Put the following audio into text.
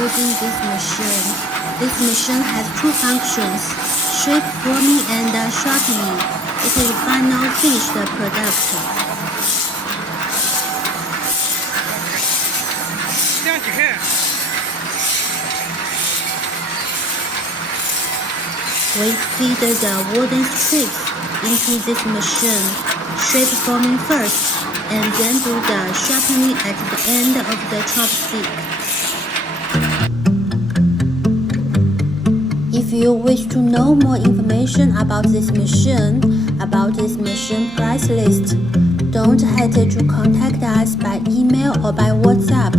using this machine. This machine has two functions, shape forming and sharpening. It is final finished product. 这样几片？ We feed the wooden strips into this machine, shape forming first, and then do the sharpening at the end of the chopstick. If you wish to know more information about this machine price list, don't hesitate to contact us by email or by WhatsApp.